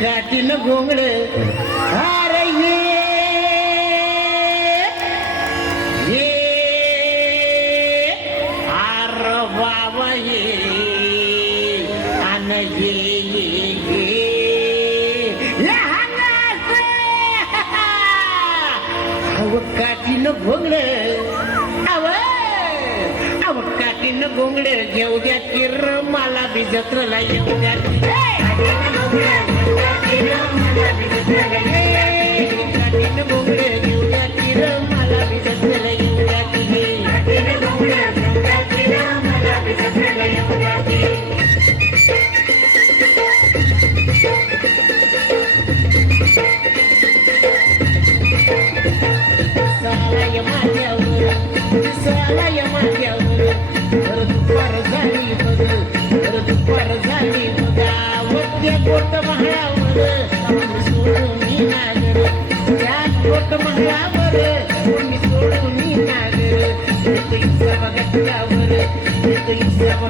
काटीन घोंगड अरे ये आर बाबा ये अन ये अव काटीन घोंगड अव काटीन घोंगड घेऊ द्या किर मला बी जत्रला येऊ द्या काटीन घोंगड घेऊ द्या किर मला बी जत्रला येऊ द्या सालाय माझ्यावर दुपार झाली बघ दुपार झाली बघा वत्या गोट महाळावर सोडून नागर त्या गोट महाळावर कोणी सोडून नागर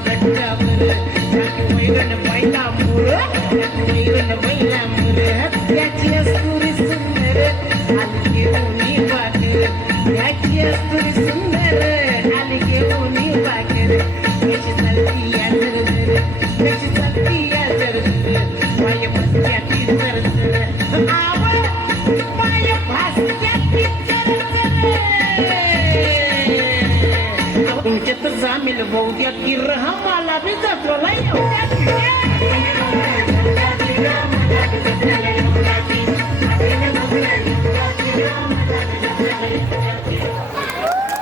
गट्टावर वैरण बैला मुळ त्याची असुरी सुंदर आली घेऊन वाकर त्याची असुरी सुंदर आली घेऊन वाकर कशी चालती या जर कशी चालती या जर माय बसत्या ती जर आवड माय भासत्या ती तुमच्यात जामील बहुद्या की रहा मला बी जातो ला